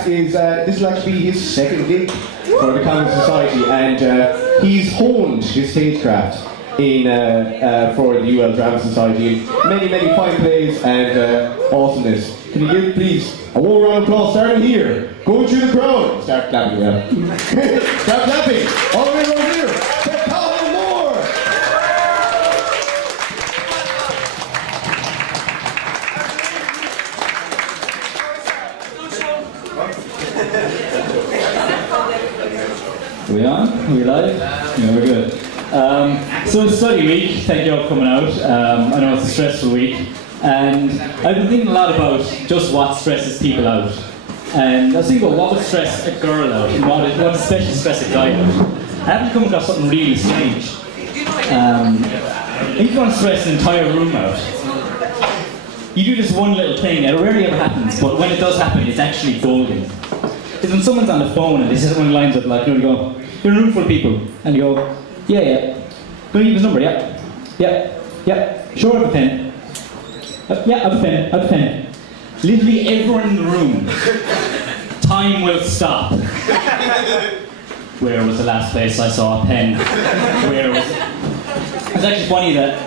fact is this will actually be his second gig for the Comedy Society, and he's honed his stagecraft in for the UL Drama Society in many fine plays and awesomeness. Can you give, please, a warm round of applause starting here, going through the crowd. Start clapping, yeah. Start clapping, all the way around here. Cathal Moore. Are we on? Are we live? Yeah, we're good. So it's study week, thank you all for coming out. I know it's a stressful week, and I've been thinking a lot about just what stresses people out. And I was thinking about what would stress a girl out, and what would especially stress a guy out. I happened to come across something really strange. If you want to stress an entire room out, you do this one little thing, it rarely ever happens, but when it does happen, it's actually golden. It's when someone's on the phone and they say one of the lines of like, you go, you're in a room full of people, and you go, yeah. Gonna give his number, yeah. Sure, I have a pen. Yeah, I have a pen. Literally everyone in the room. Time will stop. Where was the last place I saw a pen? Where was it? It's actually funny that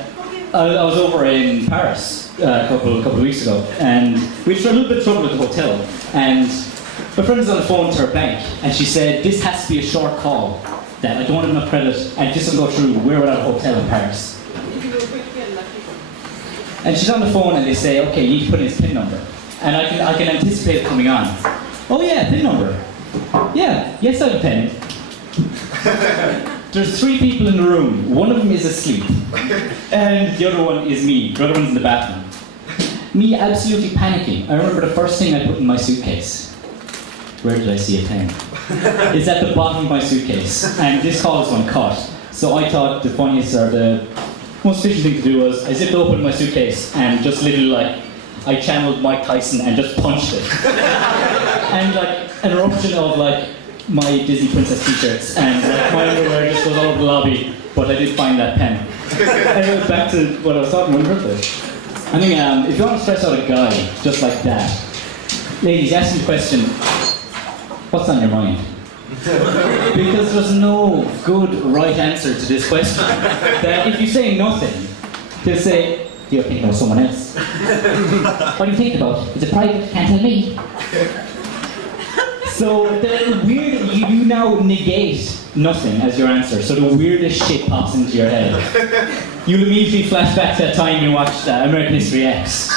I was over in Paris a couple of weeks ago, and we had a little bit of trouble with the hotel, and my friend was on the phone to her bank, and she said, this has to be a short call, that I don't have enough credit, and this will go through, we're without a hotel in Paris. And she's on the phone, and they say, okay, you need to put in his PIN number. And I can anticipate it coming on. Oh yeah, PIN number. Yeah, yes I have a PIN. There's 3 people in the room, one of them is asleep, and the other one is me, the other one's in the bathroom. Me absolutely panicking. I remember the first thing I put in my suitcase. Where did I see a pen? It's at the bottom of my suitcase, and this call is one cut. So I thought the funniest or the most efficient thing to do was I zipped open my suitcase and just literally like I channeled Mike Tyson and just punched it. And like an eruption of like my Disney princess t-shirts and like, my underwear just goes all over the lobby, but I did find that pen. Anyway, back to what I was talking about earlier. I think if you want to stress out a guy just like that, ladies, ask him the question, what's on your mind? Because there's no good right answer to this question. That if you say nothing, they'll say, you're thinking about someone else. What are you thinking about? Is it private? Can't tell me. So the weird, you now negate nothing as your answer. So the weirdest shit pops into your head. You'll immediately flash back to that time you watched American History X.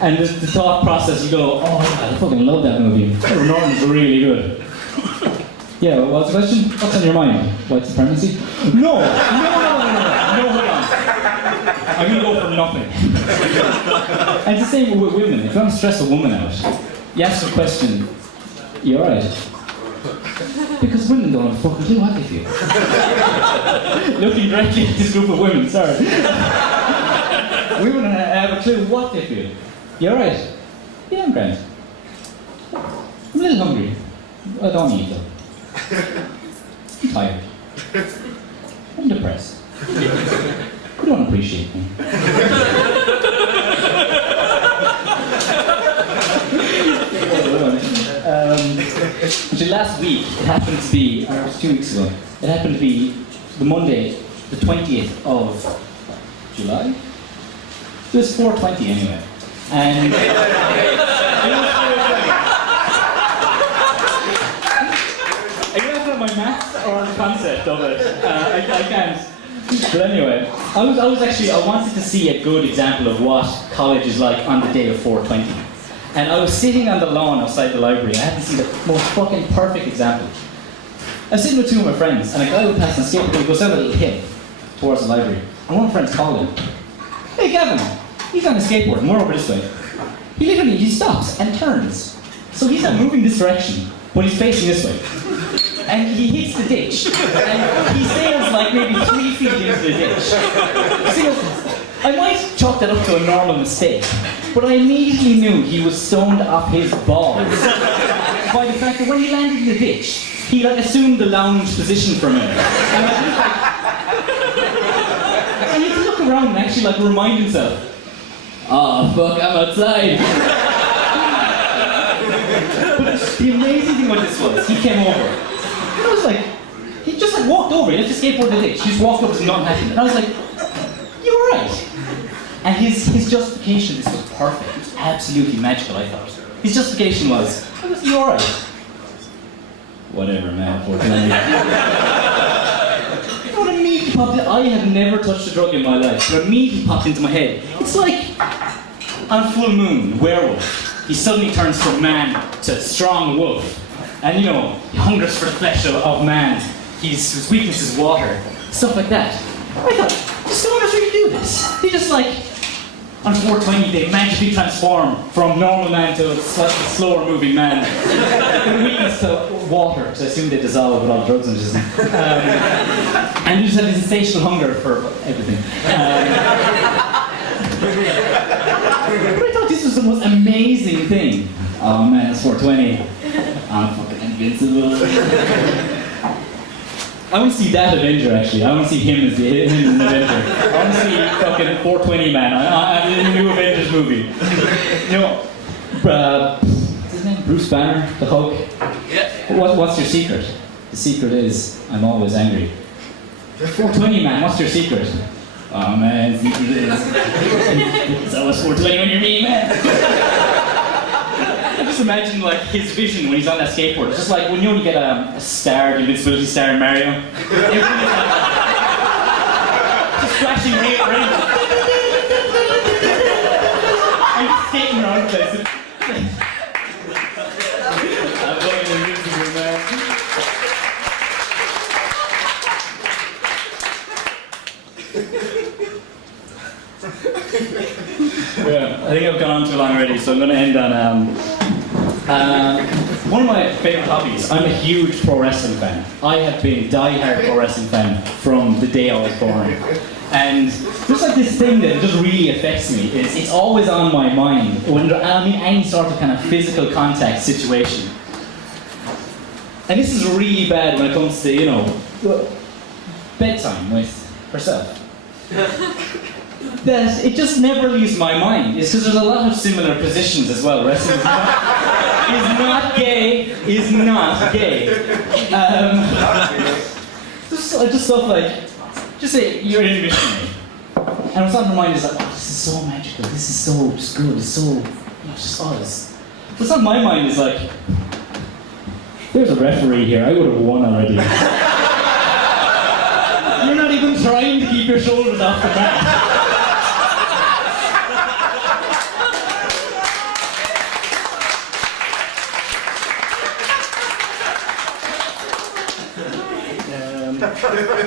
And the thought process, you go, oh God, I fucking love that movie. Edward Norton's really good. Yeah, what's the question? What's on your mind? White supremacy? No, hold on. I'm gonna go for nothing. And it's the same with women. If you want to stress a woman out, you ask the question, you alright? Because women don't have a fucking clue what they feel. Looking directly at this group of women, sorry. Women have a clue what they feel. You alright? Yeah, I'm grand. I'm a little hungry. I don't eat though. I'm tired. I'm depressed. You don't appreciate me. Actually, last week, it happened to be, or it was 2 weeks ago, it happened to be the Monday, the 20th of July? It was 4:20 anyway. And are you laughing at my maths or the concept of it? I can't. But anyway, I wanted to see a good example of what college is like on the day of 4:20. And I was sitting on the lawn outside the library. I had to see the most fucking perfect example. I was sitting with 2 of my friends, and a guy would pass on skateboard, he goes down a little hill towards the library. And one of my friends called him, "Hey Gavin, he's on a skateboard, more over this way." He stops and turns. So he's not moving this direction, but he's facing this way. And he hits the ditch. And he sails like maybe 3 feet into the ditch. So I might chalk that up to a normal mistake, but I immediately knew he was stoned off his balls by the fact that when he landed in the ditch, he like assumed the lounge position for a minute. And he had to look around and actually like remind himself, "Oh fuck, I'm outside." But the amazing thing about this was, he came over. And I was like, he just like walked over. He left the skateboard in the ditch. He just walked over and nothing happened. And I was like, you were right. And his justification, this was perfect. It was absolutely magical, I thought. His justification was, you alright? Whatever, man. What immediately popped in, I have never touched a drug in my life, but immediately popped into my head. It's like, on full moon, werewolf. He suddenly turns from man to strong wolf. And you know, he hungers for the flesh of man. His weakness is water. Stuff like that. I thought, does stoners really do this? They just like, on 420, they magically transform from normal man to a slightly slower moving man. Their weakness to water, because I assume they dissolve with all drugs and just. And they just have this insatiable hunger for everything. But I thought this was the most amazing thing. Oh man, it's 420. I'm fucking invincible. I want to see that Avenger actually. I want to see him as an Avenger. I want to see fucking 420 man. I'm in the new Avengers movie. You know, what's his name? Bruce Banner, the Hulk. Yeah. What's your secret? The secret is I'm always angry. 420 man, what's your secret? Oh man, the secret is it's always 420 when you're me, man. I just imagine like his vision when he's on that skateboard. It's just like when you get a star, the invincibility star in Mario. Everything is like just flashing rain. I'm just skating around the place. I'm going invincible, man. Yeah, I think I've gone on too long already, so I'm going to end on one of my favourite hobbies. I'm a huge pro wrestling fan. I have been die-hard pro wrestling fan from the day I was born. And there's like this thing that just really affects me. It's always on my mind when I'm in any sort of kind of physical contact situation. And this is really bad when it comes to, you know, bedtime with herself. That it just never leaves my mind. It's because there's a lot of similar positions as well. Wrestling is not gay. Is not gay. Just stuff like, just say you're in a missionary, and what's on my mind is like, oh, this is so magical. This is so just good. It's so, you know, it's just us. What's on my mind is like, there's a referee here. I would have won already. You're not even trying to keep your shoulders off the mat.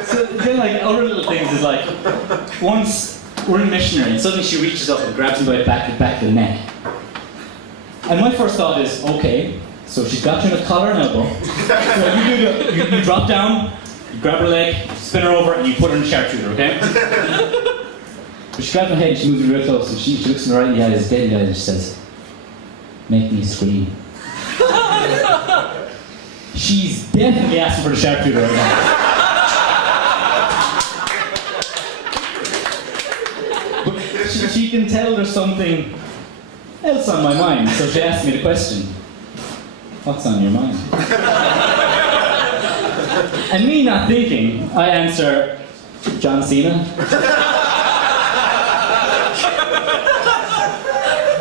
So then, like, other little things is like, once we're in missionary and suddenly she reaches up and grabs me by the back of the neck. And my first thought is, okay, so she's got you in a collar and elbow. So you drop down, you grab her leg, spin her over, and you put her in the sharpshooter, okay? But she grabs my head and she moves me real close, and she looks me right in the eyes, dead in the eyes, and she says, make me scream. She's definitely asking for the sharpshooter right now. She can tell there's something else on my mind, so she asked me the question, what's on your mind? And me not thinking, I answer, John Cena.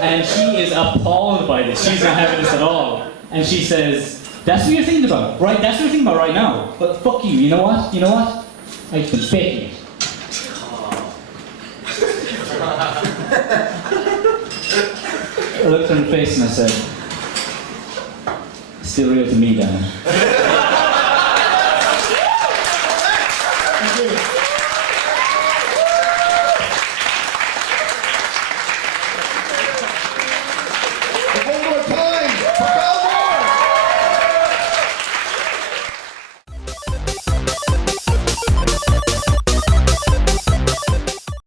And she is appalled by this. She's not having this at all. And she says, that's what you're thinking about, right? That's what you're thinking about right now. But fuck you, you know what? You know what? I've been faking it. I looked her in the face and I said, still real to me, Dan.